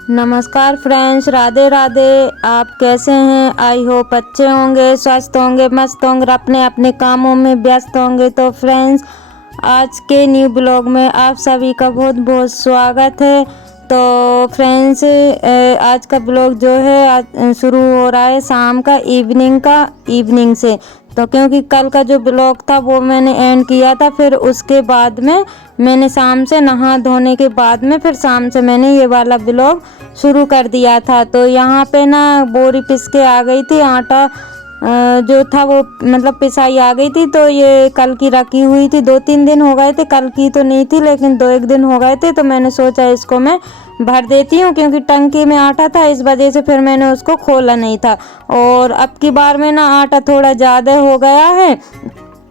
नमस्कार फ्रेंड्स, राधे राधे। आप कैसे हैं? आई होप अच्छे होंगे, स्वस्थ होंगे, मस्त होंगे, अपने अपने कामों में व्यस्त होंगे। तो फ्रेंड्स, आज के न्यू ब्लॉग में आप सभी का बहुत बहुत स्वागत है। तो फ्रेंड्स, आज का ब्लॉग जो है आज शुरू हो रहा है शाम का, इवनिंग से। तो क्योंकि कल का जो ब्लॉग था वो मैंने एंड किया था, फिर उसके बाद में मैंने शाम से नहा धोने के बाद में फिर शाम से मैंने ये वाला ब्लॉग शुरू कर दिया था। तो यहाँ पे ना बोरी पिस के आ गई थी, आटा जो था वो मतलब पिसाई आ गई थी। तो ये कल की रखी हुई थी, 2-3 दिन हो गए थे, कल की तो नहीं थी लेकिन 2-1 दिन हो गए थे। तो मैंने सोचा इसको मैं भर देती हूँ, क्योंकि टंकी में आटा था, इस वजह से फिर मैंने उसको खोला नहीं था। और अब की बार में ना आटा थोड़ा ज़्यादा हो गया है,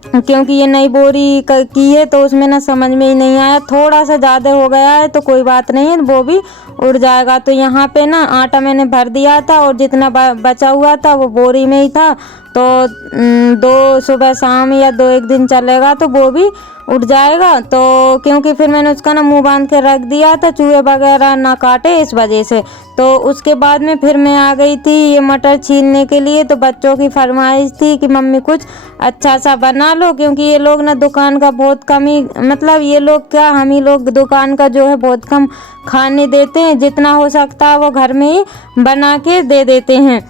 क्योंकि ये नई बोरी की है, तो उसमें ना समझ में ही नहीं आया, थोड़ा सा ज़्यादा हो गया है। तो कोई बात नहीं है, वो भी उड़ जाएगा। तो यहाँ पे ना आटा मैंने भर दिया था और जितना बचा हुआ था वो बोरी में ही था। तो 2 सुबह शाम या 2-1 दिन चलेगा तो वो भी उठ जाएगा। तो क्योंकि फिर मैंने उसका ना मुंह बांध के रख दिया था, चूहे वगैरह ना काटे इस वजह से। तो उसके बाद में फिर मैं आ गई थी ये मटर छीलने के लिए। तो बच्चों की फरमाइश थी कि मम्मी कुछ अच्छा सा बना लो, क्योंकि ये लोग ना दुकान का बहुत कम ही, मतलब ये लोग क्या, हम ही लोग दुकान का जो है बहुत कम खाने देते हैं। जितना हो सकता है वो घर में ही बना के दे देते हैं।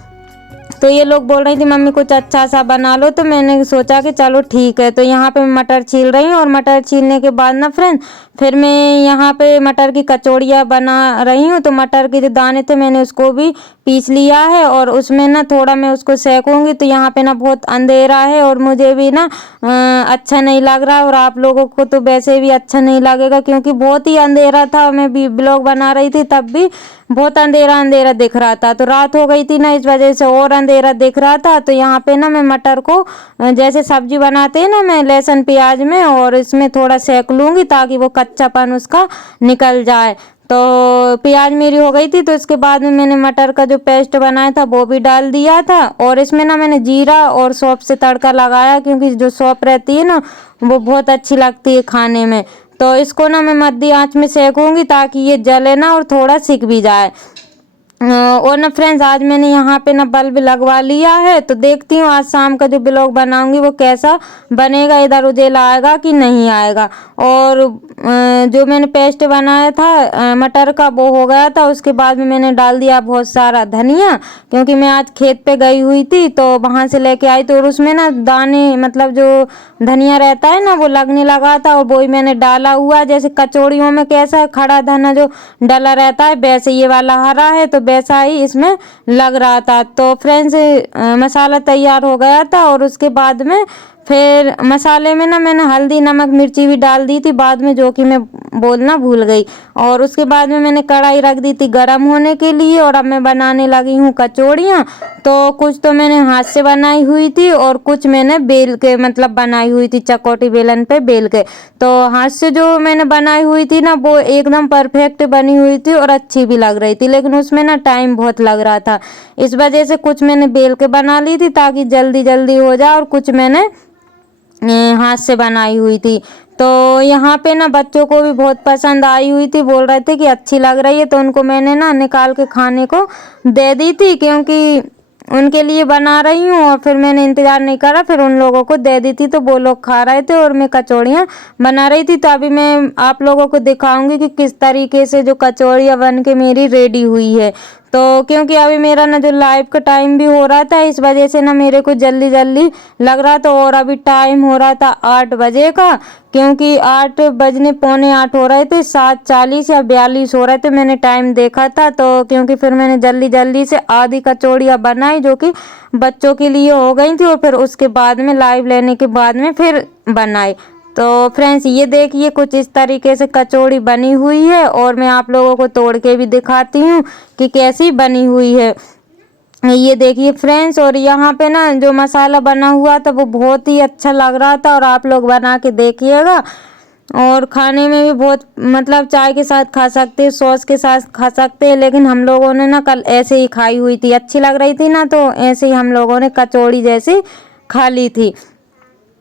तो ये लोग बोल रही थी मम्मी कुछ अच्छा सा बना लो, तो मैंने सोचा कि चलो ठीक है। तो यहाँ पे मैं मटर छील रही हूँ, और मटर छीलने के बाद ना फ्रेंड फिर मैं यहाँ पे मटर की कचौड़ियाँ बना रही हूँ। तो मटर के जो दाने थे मैंने उसको भी पीस लिया है, और उसमें ना थोड़ा मैं उसको सेकूंगी। तो यहाँ पे ना बहुत अंधेरा है और मुझे भी ना अच्छा नहीं लग रहा, और आप लोगों को तो वैसे भी अच्छा नहीं लगेगा, क्योंकि बहुत ही अंधेरा था। मैं भी ब्लॉग बना रही थी तब भी बहुत अंधेरा अंधेरा दिख रहा था। तो रात हो गई थी ना, इस वजह से और अंधेरा दिख रहा था। तो यहाँ पे ना मैं मटर को जैसे सब्जी बनाते हैं ना, मैं लहसुन प्याज में और इसमें थोड़ा सेक लूँगी, ताकि वो कच्चापन उसका निकल जाए। तो प्याज मेरी हो गई थी, तो इसके बाद में मैंने मटर का जो पेस्ट बनाया था वो भी डाल दिया था। और इसमें ना मैंने जीरा और सौंफ से तड़का लगाया, क्योंकि जो सौंफ रहती है ना वो बहुत अच्छी लगती है खाने में। तो इसको ना मैं मध्य आंच में सेकूंगी, ताकि ये जले ना और थोड़ा सिक भी जाए। और ना फ्रेंड्स, आज मैंने यहाँ पे ना बल्ब लगवा लिया है। तो देखती हूँ आज शाम का जो ब्लॉग बनाऊंगी वो कैसा बनेगा, इधर उजेला आएगा कि नहीं आएगा। और जो मैंने पेस्ट बनाया था मटर का वो हो गया था। उसके बाद में मैंने डाल दिया बहुत सारा धनिया, क्योंकि मैं आज खेत पे गई हुई थी तो वहाँ से लेके आई। तो और उसमें ना दाने, मतलब जो धनिया रहता है ना वो लगने लगा था, और वही मैंने डाला हुआ। जैसे कचौड़ियों में कैसा खड़ा धना जो डला रहता है, वैसे ये वाला हरा है, तो वैसा ही इसमें लग रहा था। तो फ्रेंड्स, मसाला तैयार हो गया था, और उसके बाद में फिर मसाले में ना मैंने हल्दी नमक मिर्ची भी डाल दी थी बाद में, जो कि मैं बोलना भूल गई। और उसके बाद में मैंने कढ़ाई रख दी थी गरम होने के लिए, और अब मैं बनाने लगी हूँ कचौड़ियाँ। तो कुछ तो मैंने हाथ से बनाई हुई थी, और कुछ मैंने बेल के मतलब बनाई हुई थी, चकोटी बेलन पे बेल के। तो हाथ से जो मैंने बनाई हुई थी ना वो एकदम परफेक्ट बनी हुई थी और अच्छी भी लग रही थी, लेकिन उसमें ना टाइम बहुत लग रहा था। इस वजह से कुछ मैंने बेल के बना ली थी ताकि जल्दी जल्दी हो जाए, और कुछ मैंने हाथ से बनाई हुई थी। तो यहाँ पे ना बच्चों को भी बहुत पसंद आई हुई थी, बोल रहे थे कि अच्छी लग रही है। तो उनको मैंने ना निकाल के खाने को दे दी थी, क्योंकि उनके लिए बना रही हूँ, और फिर मैंने इंतज़ार नहीं करा, फिर उन लोगों को दे दी थी। तो वो लोग खा रहे थे और मैं कचौड़ियाँ बना रही थी। तो अभी मैं आप लोगों को दिखाऊंगी कि किस तरीके से जो कचौड़ियाँ बन के मेरी रेडी हुई है। तो क्योंकि अभी मेरा ना जो लाइव का टाइम भी हो रहा था, इस वजह से ना मेरे को जल्दी जल्दी लग रहा था। और अभी टाइम हो रहा था 8 बजे का, क्योंकि 8 बजने पौने 8 हो रहे थे, 7:40 या 42 हो रहे थे, मैंने टाइम देखा था। तो क्योंकि फिर मैंने जल्दी जल्दी से आधी कचौड़ियाँ बनाई, जो कि बच्चों के लिए हो गई थी, और फिर उसके बाद में लाइव लेने के बाद में फिर बनाई। तो फ्रेंड्स, ये देखिए कुछ इस तरीके से कचौड़ी बनी हुई है, और मैं आप लोगों को तोड़ के भी दिखाती हूँ कि कैसी बनी हुई है। ये देखिए फ्रेंड्स, और यहाँ पे ना जो मसाला बना हुआ था वो बहुत ही अच्छा लग रहा था, और आप लोग बना के देखिएगा। और खाने में भी बहुत, मतलब चाय के साथ खा सकते हैं, सॉस के साथ खा सकते हैं, लेकिन हम लोगों ने ना कल ऐसे ही खाई हुई थी, अच्छी लग रही थी ना, तो ऐसे ही हम लोगों ने कचौड़ी जैसी खा ली थी।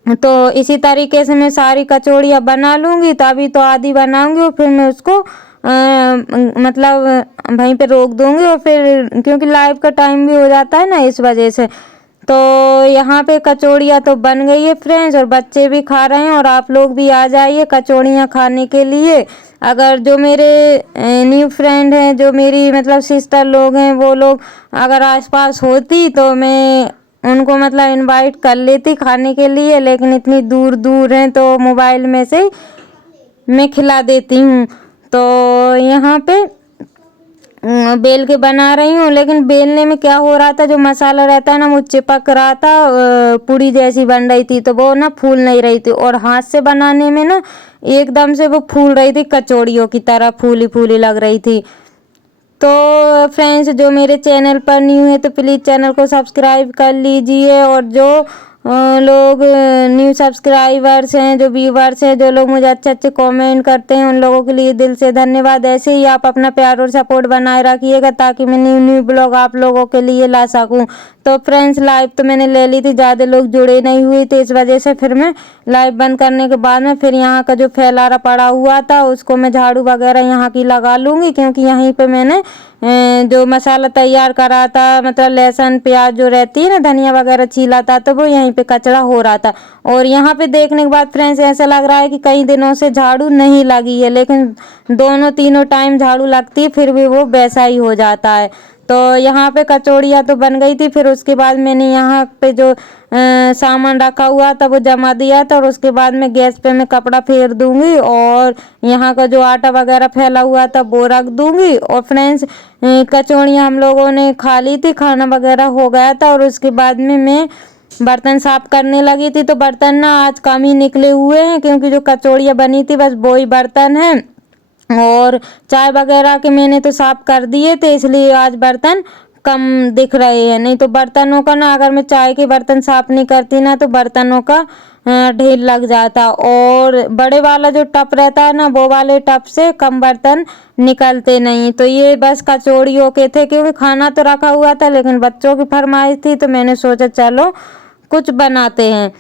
तो इसी तरीके से मैं सारी कचौड़ियाँ बना लूँगी। तो अभी तो आधी बनाऊँगी और फिर मैं उसको मतलब वहीं पे रोक दूँगी और फिर क्योंकि लाइव का टाइम भी हो जाता है ना, इस वजह से। तो यहाँ पे कचौड़ियाँ तो बन गई है फ्रेंड्स, और बच्चे भी खा रहे हैं, और आप लोग भी आ जाइए कचौड़ियाँ खाने के लिए। अगर जो मेरे न्यू फ्रेंड हैं, जो मेरी मतलब सिस्टर लोग हैं, वो लोग अगर आसपास होती तो मैं उनको मतलब इनवाइट कर लेती खाने के लिए, लेकिन इतनी दूर दूर हैं तो मोबाइल में से मैं खिला देती हूँ। तो यहाँ पे बेल के बना रही हूँ, लेकिन बेलने में क्या हो रहा था, जो मसाला रहता है ना वो चिपक रहा था, पूड़ी जैसी बन रही थी, तो वो ना फूल नहीं रही थी। और हाथ से बनाने में ना एकदम से वो फूल रही थी, कचौड़ियों की तरह फूली फूली लग रही थी। तो फ्रेंड्स, जो मेरे चैनल पर न्यू है तो प्लीज़ चैनल को सब्सक्राइब कर लीजिए, और जो लोग न्यू सब्सक्राइबर्स हैं, जो व्यूवर्स हैं, जो लोग मुझे अच्छे अच्छे कमेंट करते हैं, उन लोगों के लिए दिल से धन्यवाद। ऐसे ही आप अपना प्यार और सपोर्ट बनाए रखिएगा, ताकि मैं न्यू न्यू ब्लॉग आप लोगों के लिए ला सकूं। तो फ्रेंड्स, लाइव तो मैंने ले ली थी, ज़्यादा लोग जुड़े नहीं हुए थे, इस वजह से फिर मैं लाइव बंद करने के बाद में फिर यहाँ का जो फैलारा पड़ा हुआ था उसको मैं झाड़ू वगैरह यहाँ की लगा लूँगी, क्योंकि यहीं पे मैंने जो मसाला तैयार करा था, मतलब लहसुन प्याज जो रहती है ना, धनिया वगैरह छीला था, तो वो यहीं पे कचरा हो रहा था। और यहाँ पे देखने के बाद फ्रेंड्स ऐसा लग रहा है कि कई दिनों से झाड़ू नहीं लगी है, लेकिन दोनों तीनों टाइम झाड़ू लगती है फिर भी वो वैसा ही हो जाता है। तो यहाँ पे कचौड़ियाँ तो बन गई थी, फिर उसके बाद मैंने यहाँ पे जो सामान रखा हुआ था वो जमा दिया था, और उसके बाद में गैस पे मैं कपड़ा फेर दूंगी, और यहाँ का जो आटा वगैरह फैला हुआ था वो रख दूंगी। और फ्रेंड्स, कचौड़ियाँ हम लोगों ने खा ली थी, खाना वगैरह हो गया था, और उसके बाद में मैं बर्तन साफ करने लगी थी। तो बर्तन ना आज कम ही निकले हुए हैं, क्योंकि जो कचौड़ियाँ बनी थी बस वो ही बर्तन हैं, और चाय वगैरह के मैंने तो साफ कर दिए थे, इसलिए आज बर्तन कम दिख रहे हैं। नहीं तो बर्तनों का ना, अगर मैं चाय के बर्तन साफ नहीं करती ना तो बर्तनों का ढेर लग जाता, और बड़े वाला जो टप रहता है ना वो वाले टप से कम बर्तन निकलते नहीं। तो ये बस कचौड़ियों के थे, क्योंकि खाना तो रखा हुआ था लेकिन बच्चों की फरमाइश थी, तो मैंने सोचा चलो कुछ बनाते हैं।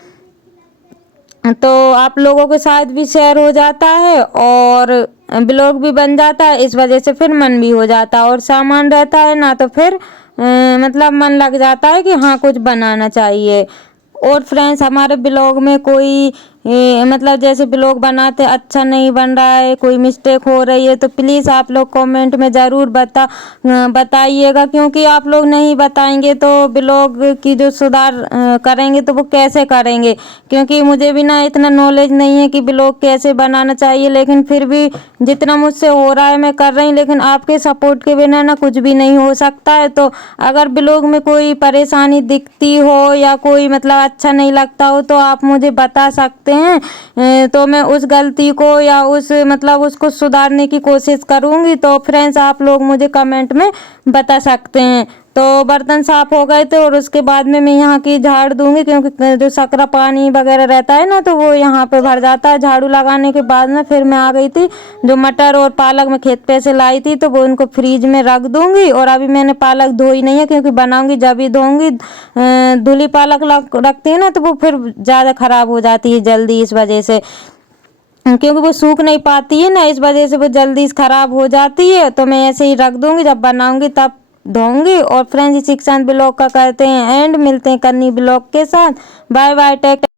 तो आप लोगों के साथ भी शेयर हो जाता है और ब्लॉग भी बन जाता है, इस वजह से फिर मन भी हो जाता है, और सामान रहता है ना तो फिर मतलब मन लग जाता है कि हाँ कुछ बनाना चाहिए। और फ्रेंड्स, हमारे ब्लॉग में कोई मतलब जैसे ब्लॉग बनाते अच्छा नहीं बन रहा है, कोई मिस्टेक हो रही है, तो प्लीज़ आप लोग कमेंट में ज़रूर बताइएगा, क्योंकि आप लोग नहीं बताएंगे तो ब्लॉग की जो सुधार करेंगे तो वो कैसे करेंगे, क्योंकि मुझे भी ना इतना नॉलेज नहीं है कि ब्लॉग कैसे बनाना चाहिए। लेकिन फिर भी जितना मुझसे हो रहा है मैं कर रही हूँ, लेकिन आपके सपोर्ट के बिना ना कुछ भी नहीं हो सकता है। तो अगर ब्लॉग में कोई परेशानी दिखती हो या कोई मतलब अच्छा नहीं लगता हो तो आप मुझे बता सकते हैं, तो मैं उस गलती को या उस मतलब उसको सुधारने की कोशिश करूँगी। तो फ्रेंड्स, आप लोग मुझे कमेंट में बता सकते हैं। तो बर्तन साफ हो गए थे, और उसके बाद में मैं यहाँ की झाड़ दूंगी, क्योंकि जो सकरा पानी वगैरह रहता है ना तो वो यहाँ पे भर जाता है। झाड़ू लगाने के बाद में फिर मैं आ गई थी, जो मटर और पालक मैं खेत पे से लाई थी तो वो उनको फ्रीज में रख दूंगी। और अभी मैंने पालक धोई नहीं है, क्योंकि बनाऊंगी जब ही धोऊंगी। धुली पालक रखती है ना तो वो फिर ज़्यादा ख़राब हो जाती है जल्दी, इस वजह से, क्योंकि वो सूख नहीं पाती है ना, इस वजह से वो जल्दी ख़राब हो जाती है। तो मैं ऐसे ही रख दूंगी, जब बनाऊंगी तब धोंगी। और फ्रेंड्स, इसी के साथ ब्लॉग का करते हैं एंड, मिलते हैं कन्नी ब्लॉग के साथ। Bye bye, take.